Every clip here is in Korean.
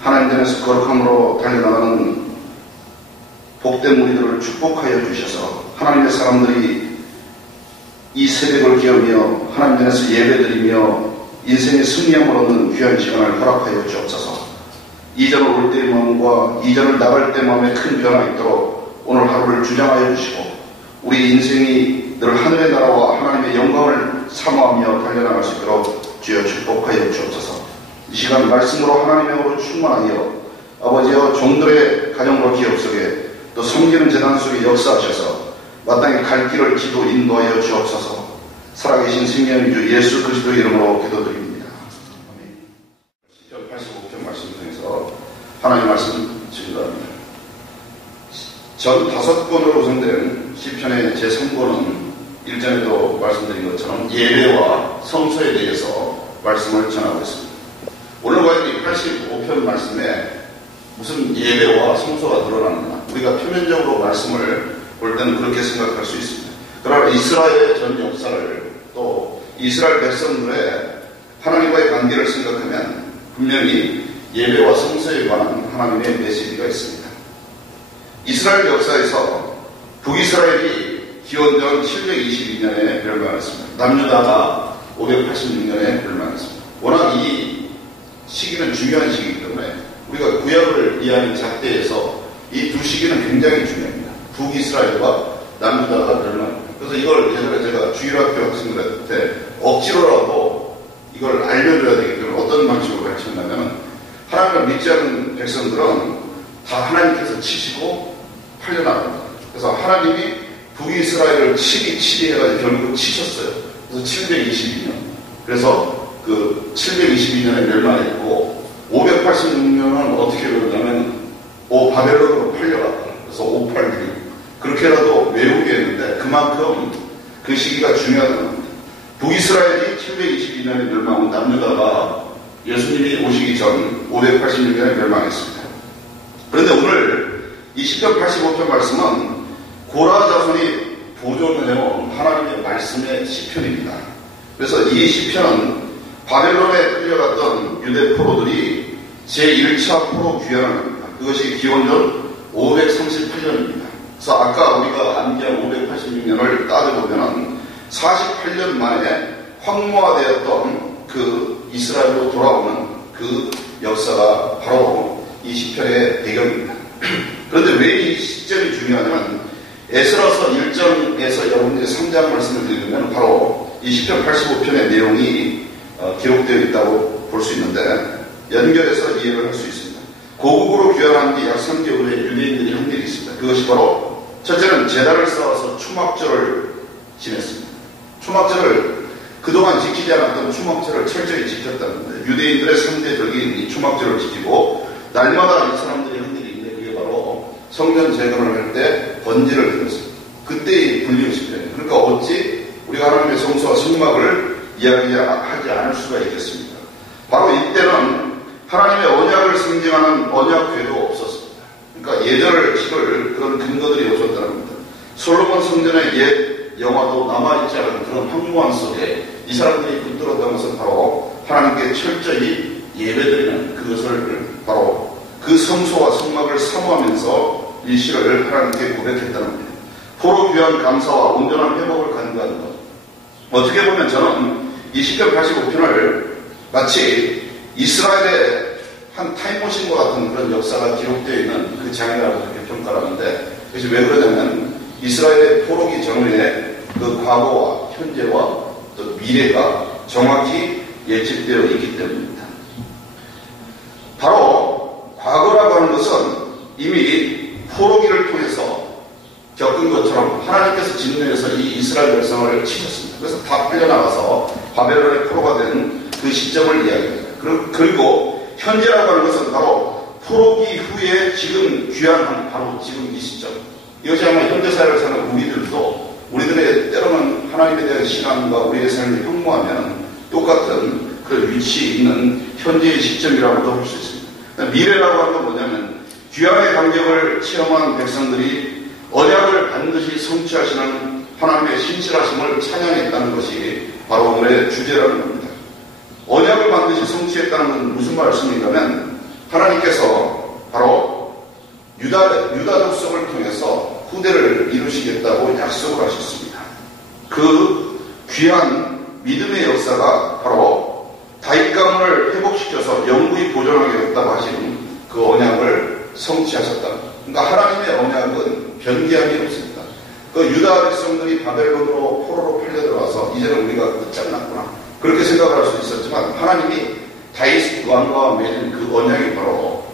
하나님 전에서 거룩함으로 달려나가는 복된 우리들을 축복하여 주셔서 하나님의 사람들이 이 새벽을 기하며 하나님 전에서 예배드리며 인생의 승리함을 얻는 귀한 시간을 허락하여 주옵소서. 이전을 올 때의 마음과 이전을 나갈 때의 마음에 큰 변화 있도록 오늘 하루를 주장하여 주시고 우리 인생이 늘 하늘의 나라와 하나님의 영광을 사모하며 달려나갈 수 있도록 주여 축복하여 주옵소서. 이 시간 말씀으로 하나님의 영으로 충만하여 아버지여 종들의 가정으로 기업 속에 또 섬기는 재단 속에 역사하셔서 마땅히 갈 길을 기도 인도하여 주옵소서. 살아계신 생명의 주 예수 그리스도의 이름으로 기도드립니다. 시편 85편 말씀 통해서 하나님 말씀 증거합니다. 전 5권으로 구성된 시편의 제3권은 일전에도 말씀드린 것처럼 예배와 성소에 대해서 말씀을 전하고 있습니다. 오늘 과연 이 85편 말씀에 무슨 예배와 성소가 드러나느냐, 우리가 표면적으로 말씀을 볼 때는 그렇게 생각할 수 있습니다. 그러나 이스라엘의 전 역사를 또 이스라엘 백성들의 하나님과의 관계를 생각하면 분명히 예배와 성소에 관한 하나님의 메시지가 있습니다. 이스라엘 역사에서 북이스라엘이 기원전 722년에 멸망했습니다. 남유다가 586년에 멸망했습니다. 워낙 이 시기는 중요한 시기이기 때문에 우리가 구약을 이해하는 잣대에서 이 두 시기는 굉장히 중요합니다. 북이스라엘과 남유다가 멸망합니다. 그래서 이걸 예전에 제가 주일학교 학생들한테 억지로라도 이걸 알려줘야 되기 때문에 어떤 방식으로 가르쳤냐면 하나님을 믿지 않는 백성들은 다 하나님께서 치시고 팔려나갑니다. 그래서 하나님이 북이스라엘을 치리 해가지고 결국 치셨어요. 그래서 722년. 그래서 그 722년에 멸망했고 586년은 어떻게 그러냐면 바벨론으로 팔려갔다. 그래서 586. 그렇게라도 외우게 했는데 그만큼 그 시기가 중요하다는 겁니다. 북이스라엘이 722년에 멸망한 남유다가 예수님이 오시기 전 586년에 멸망했습니다. 그런데 오늘 이 시편 85편 말씀은 고라 자손이 보존해온 하나님의 말씀의 시편입니다. 그래서 이 시편은 바벨론에 끌려갔던 유대 포로들이 제1차 포로 귀환을 합니다. 그것이 기원전 538년입니다. 그래서 아까 우리가 암기한 586년을 따져보면 48년 만에 황무화되었던 그 이스라엘로 돌아오는 그 역사가 바로 이 시편의 배경입니다. 그런데 왜 이 시점이 중요하냐면 에스라서 1장에서 여러분들이 3장 말씀을 읽으면 바로 이 시편 85편의 내용이 기록되어 있다고 볼 수 있는데 연결해서 이해를 할 수 있습니다. 고국으로 귀환한 뒤 약 3개월 후에 유대인들이 한 일이 있습니다. 그것이 바로 첫째는 제단을 쌓아서 추막절을 지냈습니다. 추막절을 그동안 지키지 않았던 추막절을 철저히 지켰다는데 유대인들의 3대 절기인 이 추막절을 지키고 날마다 이 사람들이 한 일이 있는데 그게 바로 성전 재건을 할 때 번제를 드렸습니다. 그때의 불륜시편. 그러니까 어찌 우리가 하나님의 성소와 성막을 이야기하지 않을 수가 있겠습니까? 바로 이때는 하나님의 언약을 상징하는 언약궤도 없었습니다. 그러니까 예절을 지킬 그런 근거들이 없었다는 겁니다. 솔로몬 성전의 옛 영화도 남아있지 않은 그런 황무한 속에 이 사람들이 붙들었다는 것은 바로 하나님께 철저히 예배드리는 그것을 바로 그 성소와 성막을 사모하면서 이 시를 하나님께 고백했다는 겁니다. 포로 귀한 감사와 온전한 회복을 간구하는 것. 어떻게 보면 저는 이 시편 85편을 마치 이스라엘의 한 타임머신과 같은 그런 역사가 기록되어 있는 그 장이라고 그렇게 평가를 하는데 그것이 왜 그러냐면 이스라엘의 포로기 전후에 그 과거와 현재와 또 미래가 정확히 예측되어 있기 때문입니다. 바로 과거라고 하는 것은 이미 포로기를 통해서 겪은 것처럼 하나님께서 진노해서 이 이스라엘 백성을 치셨습니다. 그래서 다 팔려나가서 바벨론의 포로가 된 그 시점을 이야기합니다. 그리고 현재라고 하는 것은 바로 포로기 후에 지금 귀환한 바로 지금 이 시점. 이것이 아마 현대사회를 사는 우리들의 때로는 하나님에 대한 신앙과 우리의 삶을 혐오하면 똑같은 그런 위치에 있는 현재의 시점이라고도 할 수 있습니다. 미래라고 하는 건 뭐냐면 귀환의 감격을 체험한 백성들이 언약을 반드시 성취하시는 하나님의 신실하심을 찬양했다는 것이 바로 오늘의 주제라는 겁니다. 언약을 반드시 성취했다는 건 무슨 말씀인가면 하나님께서 바로 유다 족속을 통해서 후대를 이루시겠다고 약속을 하셨습니다. 그 귀한 믿음의 역사가 바로 다윗 가문을 회복시켜서 영구히 보존하겠다고 하신 그 언약을 성취하셨다. 그러니까 하나님의 언약은 변개함이 없습니다. 그 유다 백성들이 바벨론으로 포로로 팔려 들어와서 이제는 우리가 끝장났구나 그렇게 생각을 할 수 있었지만 하나님이 다윗 왕과 맺은 그 언약이 바로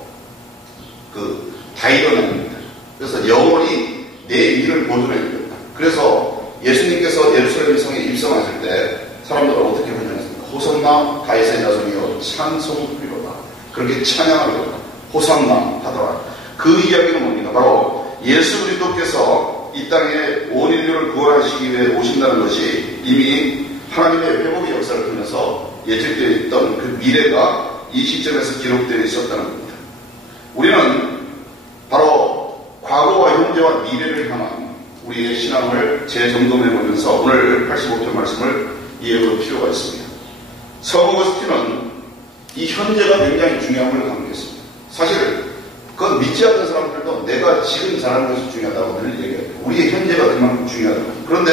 그 다윗 언약입니다. 그래서 영원히 내 일을 보존해야 된다. 그래서 예수님께서 예루살렘 성에 입성하실 때 사람들은 어떻게 환영했습니까? 호산나 다윗의 자손이여 찬송하리로다. 그렇게 찬양하리로다. 호산나 하더라. 그 이야기는 뭡니까? 바로 예수 그리스도께서 이 땅에 온 인류를 구원하시기 위해 오신다는 것이 이미 하나님의 회복의 역사를 통해서 예측되어 있던 그 미래가 이 시점에서 기록되어 있었다는 겁니다. 우리는 바로 과거와 현재와 미래를 향한 우리의 신앙을 재점검해보면서 오늘 85편 말씀을 이해해볼 필요가 있습니다. 성 어거스틴은 이 현재가 굉장히 중요함을 강조했습니다. 사실 그건 믿지 않는 사람들도 내가 지금 잘하는 것이 중요하다고 늘 얘기해요. 우리의 현재가 그만큼 중요하다고. 그런데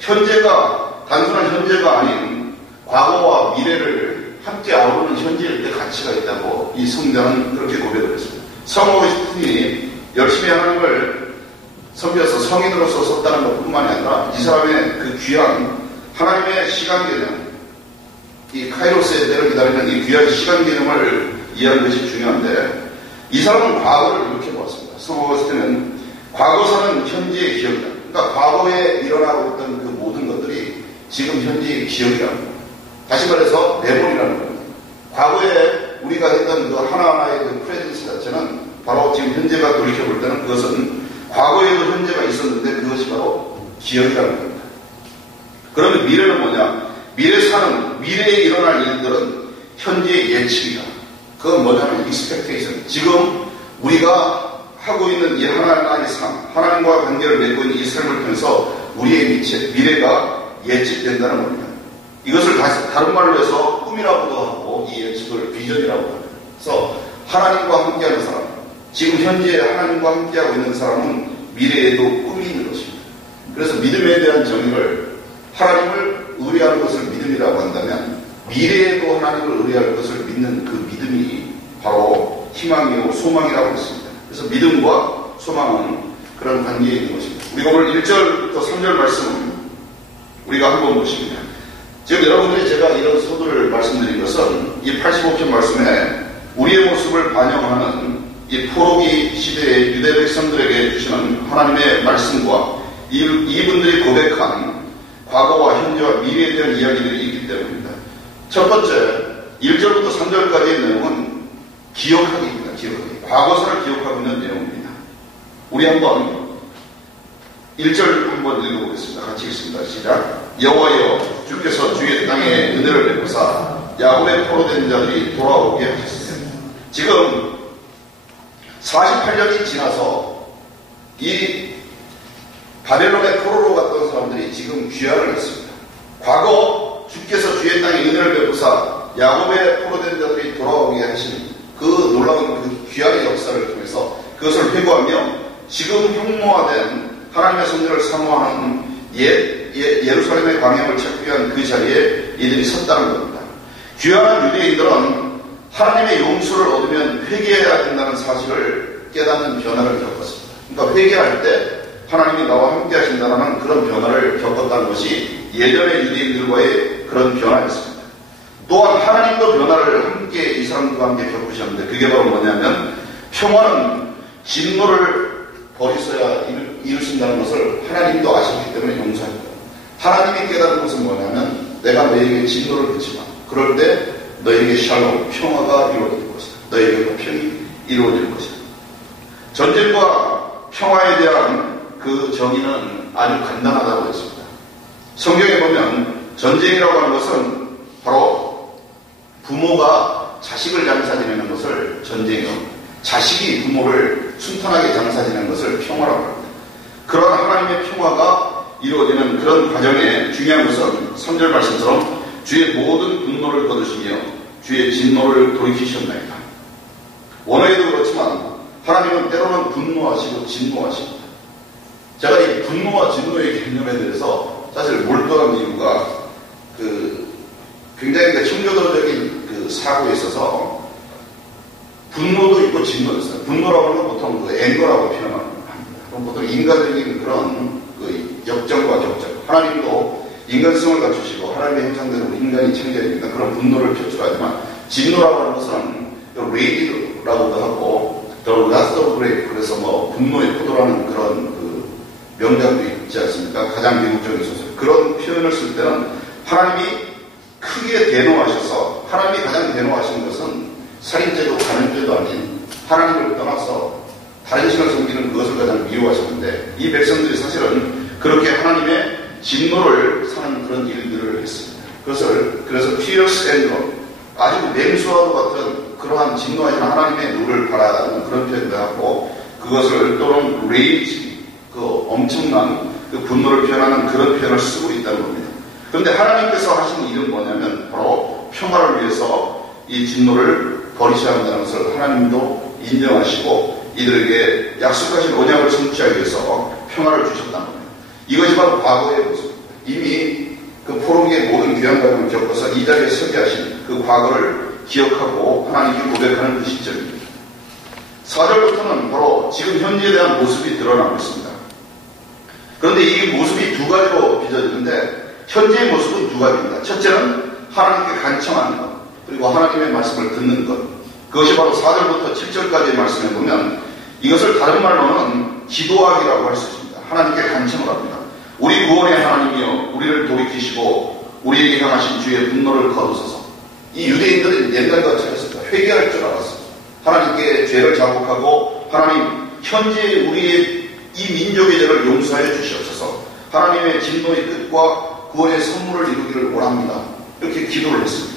현재가 단순한 현재가 아닌 과거와 미래를 함께 아우르는 현재일 때 가치가 있다고 이 성경은 그렇게 고백을 했습니다. 성 어거스틴이 열심히 하나님을 섬겨서 성인으로서 썼다는 것뿐만이 아니라 이 사람의 그 귀한 하나님의 시간 개념, 이 카이로스의 때를 기다리는 이 귀한 시간 개념을 이해하는 것이 중요한데 이 사람은 과거를 이렇게 보았습니다. 성 어거스틴은 과거사는 현재의 기억이다. 그러니까 과거에 일어나고 있던 그 모든 것들이 지금 현재의 기억이라는 겁니다. 다시 말해서 메모리라는 겁니다. 과거에 우리가 했던 그 하나하나의 그 프레젠스 자체는 바로 지금 현재가 돌이켜볼 때는 그것은 과거에도 현재가 있었는데 그것이 바로 기억이라는 겁니다. 그러면 미래는 뭐냐? 미래에 일어날 일들은 현재의 예측이다. 그건 뭐냐면 expectation. 지금 우리가 하고 있는 이 하나님의 삶, 하나님과 관계를 맺고 있는 이 삶을 통해서 우리의 미래가 예측된다는 겁니다. 이것을 다른 말로 해서 꿈이라고도 하고 이 예측을 비전이라고 합니다. 그래서 하나님과 함께하는 사람, 지금 현재 하나님과 함께하고 있는 사람은 미래에도 꿈이 있는 것입니다. 그래서 믿음에 대한 정의를 하나님을 의뢰하는 것을 믿음이라고 한다면 미래에도 하나님을 의뢰할 것을 믿는 그 믿음이 바로 희망이고 소망이라고 했습니다. 그래서 믿음과 소망은 그런 관계에 있는 것입니다. 우리가 오늘 1절부터 3절 말씀을 우리가 한번 보십니다. 지금 여러분들이 제가 이런 소도를 말씀드린 것은 이 85편 말씀에 우리의 모습을 반영하는 이 포로기 시대의 유대 백성들에게 주시는 하나님의 말씀과 이분들이 고백한 과거와 현재와 미래에 대한 이야기들이 있기 때문입니다. 첫 번째 1절부터 3절까지의 내용은 기억하기입니다. 기억하기. 과거사를 기억하고 있는 내용입니다. 우리 한번 1절 한번 읽어보겠습니다. 같이 읽습니다. 시작. 여호와여 주께서 주의 땅에 은혜를 베푸사 야곱의 포로된 자들이 돌아오게 하셨습니다. 지금 48년이 지나서 이 바벨론의 포로로 갔던 사람들이 지금 귀환을 했습니다. 과거 주께서 주의 땅에 은혜를 베푸사 야곱의 포로된 자들이 돌아오게 하신 그 놀라운 그 귀환의 역사를 통해서 그것을 회고하며 지금 흉모화된 하나님의 성전을 사모하는 예루살렘의 광야를 찾기 위한 그 자리에 이들이 섰다는 겁니다. 귀환한 유대인들은 하나님의 용서를 얻으면 회개해야 된다는 사실을 깨닫는 변화를 겪었습니다. 그러니까 회개할 때 하나님이 나와 함께 하신다는 그런 변화를 겪었다는 것이 예전의 유대인들과의 그런 변화였습니다. 또한 하나님도 변화를 함께 이 사람들과 함께 겪으셨는데 그게 바로 뭐냐면 평화는 진노를 버리셔야 이루신다는 것을 하나님도 아셨기 때문에 용서합니다. 하나님이 깨닫는 것은 뭐냐면 내가 너에게 진노를 그치마. 그럴 때 너에게 샬롬, 평화가 이루어질 것이다. 너에게 평이 이루어질 것이다. 전쟁과 평화에 대한 그 정의는 아주 간단하다고 했습니다. 성경에 보면 전쟁이라고 하는 것은 바로 부모가 자식을 장사 지내는 것을 전쟁이요. 자식이 부모를 순탄하게 장사 지내는 것을 평화라고 합니다. 그런 하나님의 평화가 이루어지는 그런 과정에 중요한 것은 3절 말씀처럼 주의 모든 분노를 거두시며 주의 진노를 돌이키셨나이다. 원어에도 그렇지만 하나님은 때로는 분노하시고 진노하십니다. 제가 이 분노와 진노의 개념에 대해서 사실 몰두한 이유가 굉장히 청교도적인 사고에 있어서 분노도 있고 진노도 있어요. 분노라고 하면 보통 앵거라고 표현합니다. 보통 인간적인 그런 역정과 격정. 하나님도 인간성을 갖추시고 하나님의 형상대로 인간이 창조입니다. 그런 분노를 표출하지만 진노라고 하는 것은 레이디라고도 하고 더 라스트 오브 그레이프 그래서 분노의 포도라는 그런 명작도 있지 않습니까? 가장 미국적인 소설. 그런 표현을 쓸 때는 하나님이 크게 대노하셔서 하나님이 가장 대노하신 것은 살인죄도 간음죄도 아닌 하나님을 떠나서 다른 신을 섬기는 그것을 가장 미워하셨는데 이 백성들이 사실은 그렇게 하나님의 진노를 사는 그런 일들을 했습니다. 그래서 fierce anger 아주 맹수와도 같은 그러한 진노하신 하나님의 노를 바라는 그런 표현도 하고 그것을 또는 rage 엄청난 분노를 표현하는 그런 표현을 쓰고 있다는 겁니다. 그런데 하나님께서 하신 일은 뭐냐면 바로 평화를 위해서 이 진노를 버리셔야 한다는 것을 하나님도 인정하시고 이들에게 약속하신 언약을 성취하기 위해서 평화를 주셨다는 겁니다. 이것이 바로 과거의 모습입니다. 이미 포로기의 모든 귀한 과정을 겪어서 이 자리에 서게 하신 그 과거를 기억하고 하나님께 고백하는 그 시점입니다. 4절부터는 바로 지금 현재에 대한 모습이 드러나고 있습니다. 그런데 이 모습이 두 가지로 빚어지는데 현재의 모습은 두 가지입니다. 첫째는 하나님께 간청하는 것 그리고 하나님의 말씀을 듣는 것 그것이 바로 4절부터 7절까지의 말씀에 보면 이것을 다른 말로는 기도하기라고 할 수 있습니다. 하나님께 간청을 합니다. 우리 구원의 하나님이여 우리를 돌이키시고 우리에게 향하신 주의 분노를 거두소서. 이 유대인들은 옛날과 틀렸습니다. 회개할 줄 알았습니다. 하나님께 죄를 자복하고 하나님 현재 우리의 이 민족의 죄를 용서하여 주시옵소서. 하나님의 진노의 끝과 구원의 선물을 이루기를 원합니다. 이렇게 기도를 했습니다.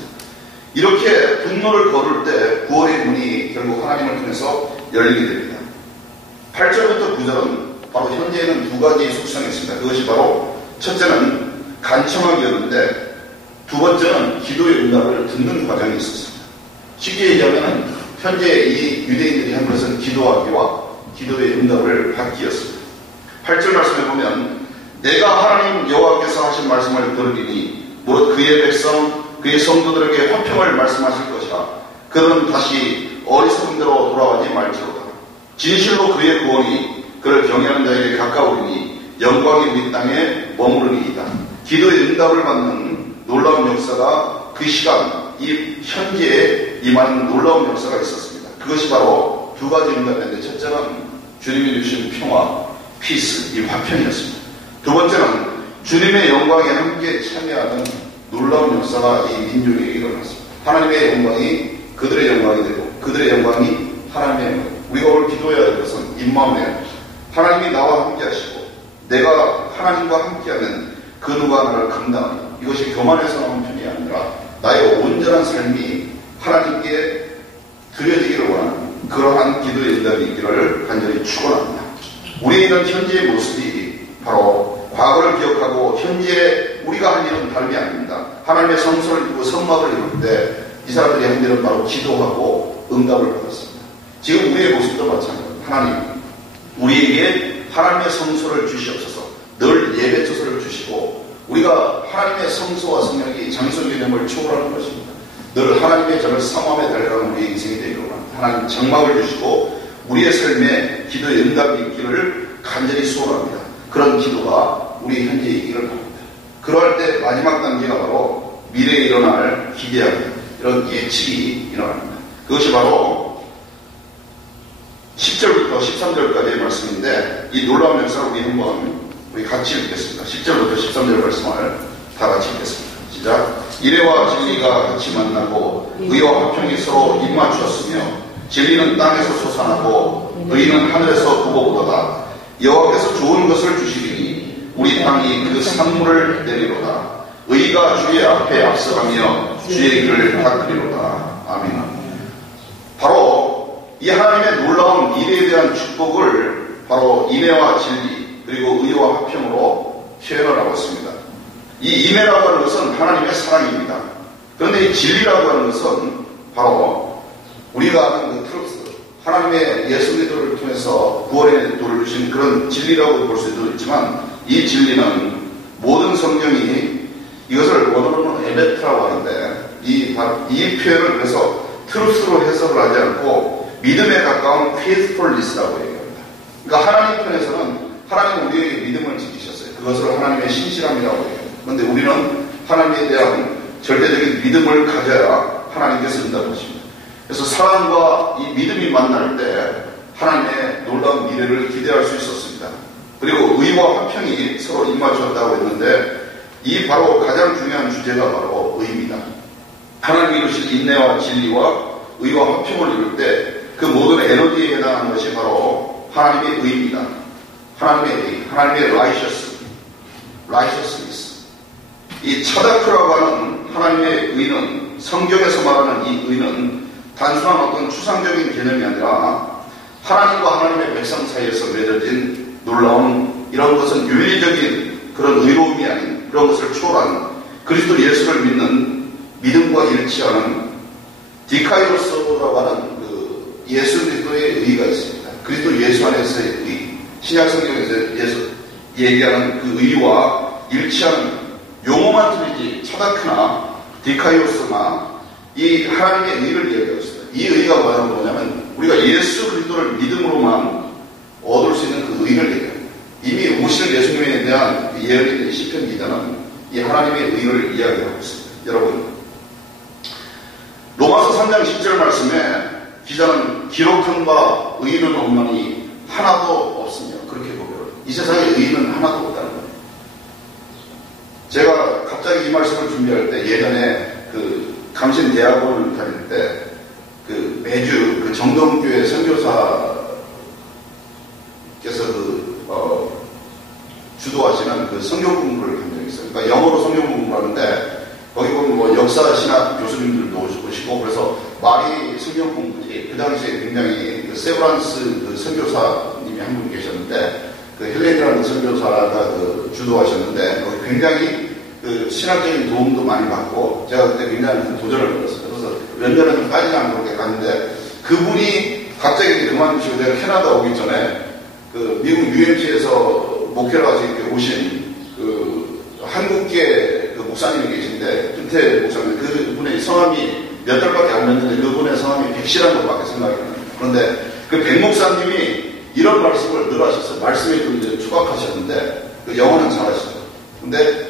이렇게 분노를 거둘 때 구원의 문이 결국 하나님을 통해서 열리게 됩니다. 8절부터 9절은 바로 현재에는 두 가지 속성이 있습니다. 그것이 바로 첫째는 간청하기였는데 두 번째는 기도의 응답을 듣는 과정이 있었습니다. 쉽게 얘기하면 현재 이 유대인들이 한 것은 기도하기와 기도의 응답을 받기였습니다. 8절 말씀에 보면 내가 하나님 여호와께서 하신 말씀을 들으리니 무릇 그의 백성 그의 성도들에게 화평을 말씀하실 것이라. 그는 다시 어리석은 대로 돌아가지 말지로다. 진실로 그의 구원이 그를 경외하는 자에게 가까우리니 영광이 우리 땅에 머무르니이다. 기도의 응답을 받는 놀라운 역사가 그 시간 이 현재에 임하는 놀라운 역사가 있었습니다. 그것이 바로 두 가지 응답인데 첫째는 주님이 주신 평화, 피스, 이 화평이었습니다. 두 번째는 주님의 영광에 함께 참여하는 놀라운 역사가 이 민족에게 일어났습니다. 하나님의 영광이 그들의 영광이 되고 그들의 영광이 하나님의 영광. 우리가 오늘 기도해야 할 것은 임마누엘 하나님이 나와 함께 하시고 내가 하나님과 함께하면 그 누가 나를 감당하니 이것이 교만에서 나온 편이 아니라 나의 온전한 삶이 하나님께 드려지기를 원하는 그러한 기도의 응답이 있기를 간절히 축원합니다. 우리에 있는 현재의 모습이 바로 과거를 기억하고 현재 우리가 할 일은 다름이 아닙니다. 하나님의 성소를 이루고 성막을 이룰 때 이 사람들이 한 일은 바로 기도하고 응답을 받았습니다. 지금 우리의 모습도 마찬가지입니다. 하나님 우리에게 하나님의 성소를 주시옵소서. 늘 예배 처소를 주시고 우리가 하나님의 성소와 성령이 장소 개념을 초월하는 것입니다. 늘 하나님의 전을 삼함에 달려가는 우리의 인생이 되기를 원합니다. 하나님 장막을 주시고 우리의 삶에 기도의 응답이 있기를 간절히 소원합니다. 그런 기도가 우리 현재에 있기를 바랍니다. 그럴 때 마지막 단계가 바로 미래에 일어날 기대하는 이런 예측이 일어납니다. 그것이 바로 10절부터 13절까지의 말씀인데 이 놀라운 역사를 우리 같이 읽겠습니다. 10절부터 13절 말씀을 다 같이 읽겠습니다. 시작. 이레와 진리가 같이 만나고 의와 화평이 서로 입맞추었으며 진리는 땅에서 솟아나고 의는 하늘에서 부어오도다. 여호와께서 좋은 것을 주시리니 우리 땅이 그 산물을 내리로다. 의가 주의 앞에 앞서가며 주의 길을 닦으리로다. 아멘. 바로 이 하나님의 놀라운 미래에 대한 축복을 바로 인애와 진리 그리고 의와 화평으로 표현을 하고 있습니다. 이 인애라고 하는 것은 하나님의 사랑입니다. 그런데 이 진리라고 하는 것은 바로 우리가 아는 그 트루스, 하나님의 예수 그리스도를 통해서 구원의 도를 주신 그런 진리라고 볼 수도 있지만, 이 진리는 모든 성경이 이것을 원어로는 에베트라고 하는데, 이 표현을 그래서 트루스로 해석을 하지 않고 믿음에 가까운 faithfulness라고 얘기합니다. 그러니까 하나님 편에서는 하나님은 우리에게 믿음을 지키셨어요. 그것을 하나님의 신실함이라고 얘기합니다. 그런데 우리는 하나님에 대한 절대적인 믿음을 가져야 하나님께서 응답하십니다. 그래서 사랑과 이 믿음이 만날 때 하나님의 놀라운 미래를 기대할 수 있었습니다. 그리고 의와 화평이 서로 입맞췄다고 했는데, 이 바로 가장 중요한 주제가 바로 의입니다. 하나님이 이루실 인내와 진리와 의와 화평을 이룰 때 그 모든 에너지에 해당하는 것이 바로 하나님의 의입니다. 하나님의 의, 하나님의 righteousness. 이 차다크라고 하는 하나님의 의는, 성경에서 말하는 이 의는 단순한 어떤 추상적인 개념이 아니라 하나님과 하나님의 백성 사이에서 맺어진 놀라운, 이런 것은 윤리적인 그런 의로움이 아닌 그런 것을 초월한 그리스도 예수를 믿는 믿음과 일치하는 디카이로스라고 하는 그 예수 그리스도의 의가 있습니다. 그리스도 예수 안에서의 의, 신약 성경에서 예수 얘기하는 그 의와 일치하는 용어만 틀리지 차다크나 디카이로스나 이 하나님의 의를 얘기하고 있습니다. 이 의가 뭐냐면 우리가 예수 그리스도를 믿음으로만 얻을 수 있는 그 의를 얘기합니다. 이미 오실 예수님에 대한 예언인 시편 기자는 이 하나님의 의를 이야기하고 있습니다. 여러분, 로마서 3장 10절 말씀에 기자는 기록한 바 의는 없나니 하나도 없으며 그렇게 보면 이 세상에 의는 하나도 없다는 거예요. 제가 갑자기 이 말씀을 준비할 때 예전에 그 감신대학원을 다닐 때 그 매주 그 정동교회 선교사께서 주도하시는 그 성경 공부를 한 적이 있어요. 그러니까 영어로 성경 공부를 하는데 거기 보면 뭐 역사 신학 교수님들도 오시고 그래서 말이 성경 공부지. 그 당시에 굉장히 그 세브란스 그 선교사님이 한 분 계셨는데 그 헬렌이라는 선교사가 그 주도하셨는데 거기 굉장히 그 신학적인 도움도 많이 받고 제가 그때 굉장히 큰 도전을 받았어요. 그래서 몇 년은 좀 빠지지 않고 그렇게 갔는데 그분이 갑자기 그만두시고 제가 캐나다 오기 전에 그 미국 UMC에서 목회를 가서 이렇게 오신 그 한국계 그 목사님이 계신데 김태 목사님, 그분의 성함이 몇 달밖에 안 됐는데 그분의 성함이 백시라는 것밖에 생각이 안 나요. 그런데 그 백 목사님이 이런 말씀을 늘 하셨어요. 말씀에 좀 이제 추각하셨는데 그 영어는 잘하시죠. 근데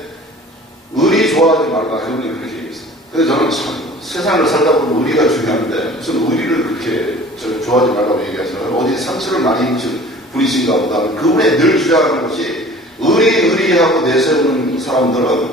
의리 좋아하지 말라 그분이 그렇게 얘기했어요. 그래서 저는 참 세상을 살다 보면 의리가 중요한데 무슨 의리를 그렇게 좋아하지 말라고 얘기하시나요? 어디 상처를 많이 입으신 분이신가 보다. 그분의 늘 주장하는 것이 의리하고 내세우는 사람들은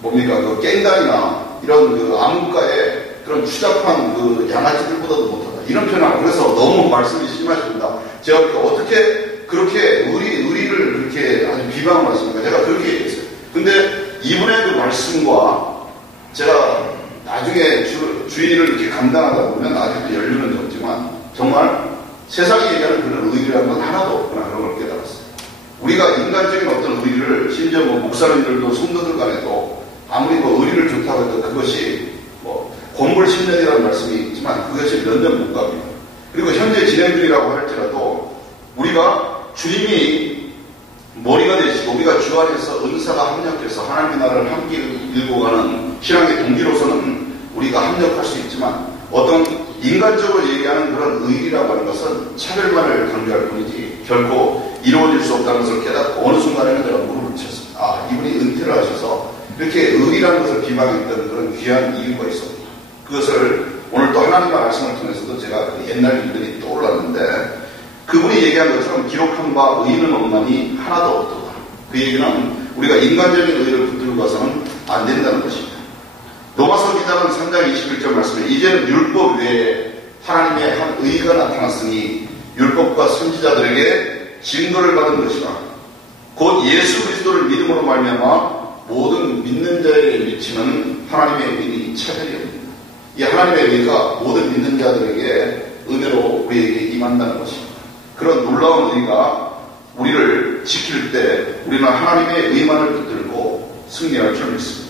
뭡니까, 그 깽단이나 이런 그 암흑가에 그런 추잡한 그 양아치들보다도 못하다. 이런 표현하고 그래서 너무 말씀이 심하십니다. 제가 어떻게 그렇게 의리를 그렇게 아주 비방을 하십니까? 제가 그렇게 얘기했어요. 근데 이분의 그 말씀과 제가 나중에 주의를 이렇게 감당하다 보면 아직도 연륜은 적지만 정말 세상이 얘기하는 그런 의리라는 건 하나도 없구나 그런 걸 깨달았어요. 우리가 인간적인 어떤 의리를 심지어 뭐 목사님들도 성도들 간에도 아무리 뭐 의리를 좋다고 해도 그것이 뭐 곤불 10년이라는 말씀이 있지만 그것이 몇 년 못 갑니다. 그리고 현재 진행 중이라고 할지라도 우리가 주님이 머리가 되시고 우리가 주 안에서 은사가 합력해서 하나님의 나라를 함께 일고 가는 신앙의 동기로서는 우리가 합력할 수 있지만 어떤 인간적으로 얘기하는 그런 의리라고 하는 것은 차별만을 강조할 뿐이지 결코 이루어질 수 없다는 것을 깨닫고 어느 순간에는 내가 무릎을 쳤습니다. 아, 이분이 은퇴를 하셔서 이렇게 의리라는 것을 비방했던 그런 귀한 이유가 있었습니다. 그것을 오늘 또 하나님의 말씀을 통해서도 제가 그 옛날 일들이 떠올랐는데 그분이 얘기한 것처럼 기록한 바 의는 없나니 하나도 없도다. 그 얘기는 우리가 인간적인 의를 붙들고 가서는 안 된다는 것입니다. 로마서 기자는 3장 21절 말씀에 이제는 율법 외에 하나님의 한 의가 나타났으니 율법과 선지자들에게 증거를 받은 것이라. 곧 예수 그리스도를 믿음으로 말미암아 모든 믿는 자에게 미치는 하나님의 의는 차별이 없습니다. 이 하나님의 의가 모든 믿는 자들에게 은혜로 우리에게 임한다는 것입니다. 그런 놀라운 의가 우리를 지킬 때 우리는 하나님의 의만을 붙들고 승리할 줄 믿습니다.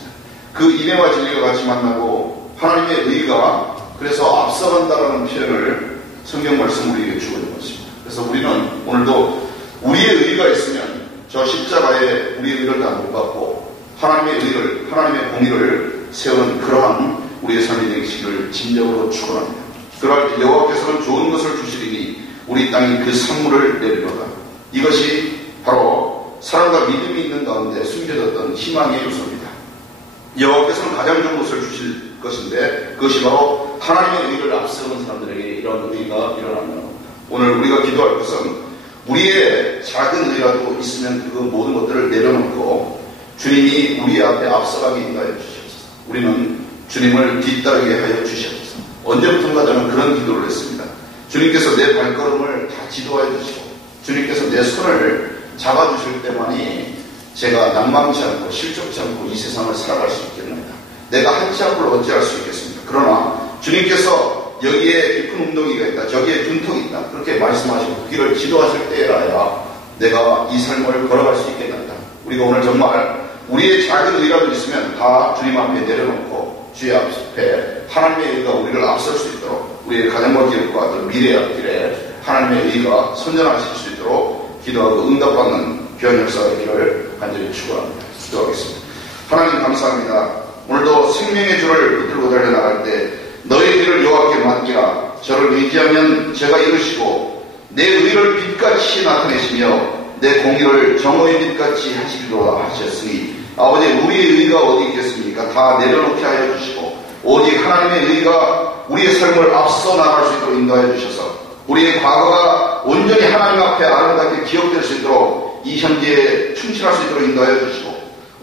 그 인애와 진리가 같이 만나고 하나님의 의가 그래서 앞서간다라는 표현을 성경 말씀 우리에게 주고 있는 것입니다. 그래서 우리는 오늘도 우리의 의가 있으면 저 십자가에 우리의 의를 다 못 받고 하나님의 의를, 하나님의 공의를 세우는 그러한 우리의 삶이 되기를 진정으로 축원합니다. 그럴 때 여호와께서는 좋은 것을 주시리니 우리 땅이 그 산물을 내리로다. 이것이 바로 사랑과 믿음이 있는 가운데 숨겨졌던 희망의 요소입니다. 여호와께서는 가장 좋은 것을 주실 것인데 그것이 바로 하나님의 의를 앞세우는 사람들에게 이런 의가 일어난다는 겁니다. 오늘 우리가 기도할 것은 우리의 작은 의라도 있으면 그 모든 것들을 내려놓고 주님이 우리 앞에 앞서가게 인도하여 주시옵소서. 우리는 주님을 뒤따르게 하여 주시옵소서. 언제부턴가 저는 그런 기도를 했습니다. 주님께서 내 발걸음을 다 지도하여 주시고 주님께서 내 손을 잡아주실 때만이 제가 낭망치 않고 실족치 않고 이 세상을 살아갈 수 있겠습니다. 내가 한 치 앞을 어찌할 수 있겠습니까? 그러나 주님께서 여기에 깊은 웅덩이가 있다, 저기에 둔턱이 있다, 그렇게 말씀하시고 그 길을 지도하실 때라야 내가 이 삶을 걸어갈 수 있겠다. 우리가 오늘 정말 우리의 작은 의라도 있으면 다 주님 앞에 내려놓고 주의 앞에 하나님의 의가 우리를 앞설 수 있도록 우리의 가정과 기업과 미래의 앞길에 하나님의 의가 선전하실 수 있도록 기도하고 응답받는 귀한 역사가 있기를 간절히 축원합니다. 기도하겠습니다. 하나님 감사합니다. 오늘도 생명의 줄을 붙들고 달려나갈 때 너의 길을 여호와께 맡기라. 저를 의지하면 제가 이루시고 내 의를 빛같이 나타내시며 내 공의를 정오의 빛같이 하시리로다 하셨으니 아버지 우리의 의가 어디 있겠습니까? 다 내려놓게 하여 주시고 오직 하나님의 의가 우리의 삶을 앞서 나갈 수 있도록 인도하여 주셔서 우리의 과거가 온전히 하나님 앞에 아름답게 기억될 수 있도록 이 현재에 충실할 수 있도록 인도하여 주시고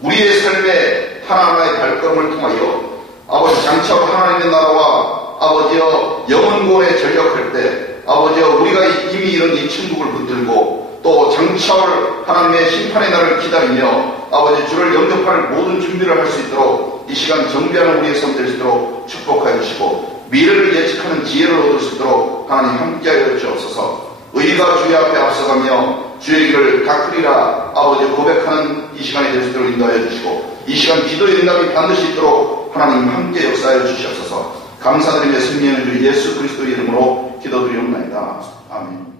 우리의 삶의 하나하나의 발걸음을 통하여 아버지 장차로 하나님의 나라와 아버지여 영원구원에 전력할 때 아버지여 우리가 이미 이런 이 천국을 붙들고 또 장차올 하나님의 심판의 날을 기다리며 아버지 주를 영접할 모든 준비를 할 수 있도록 이 시간 정비하는 우리의 삶 될 수 있도록 축복하여 주시고 미래를 예측하는 지혜를 얻을 수 있도록 하나님 함께하여 주옵소서. 의가 주의 앞에 앞서가며 주의 길을 닦으리라 아버지 고백하는 이 시간이 될 수 있도록 인도하여 주시고 이 시간 기도의 응답이 반드시 있도록 하나님 함께 역사하여 주시옵소서. 감사드리며 승리하는 주 예수 그리스도의 이름으로 기도드리옵나이다. 아멘.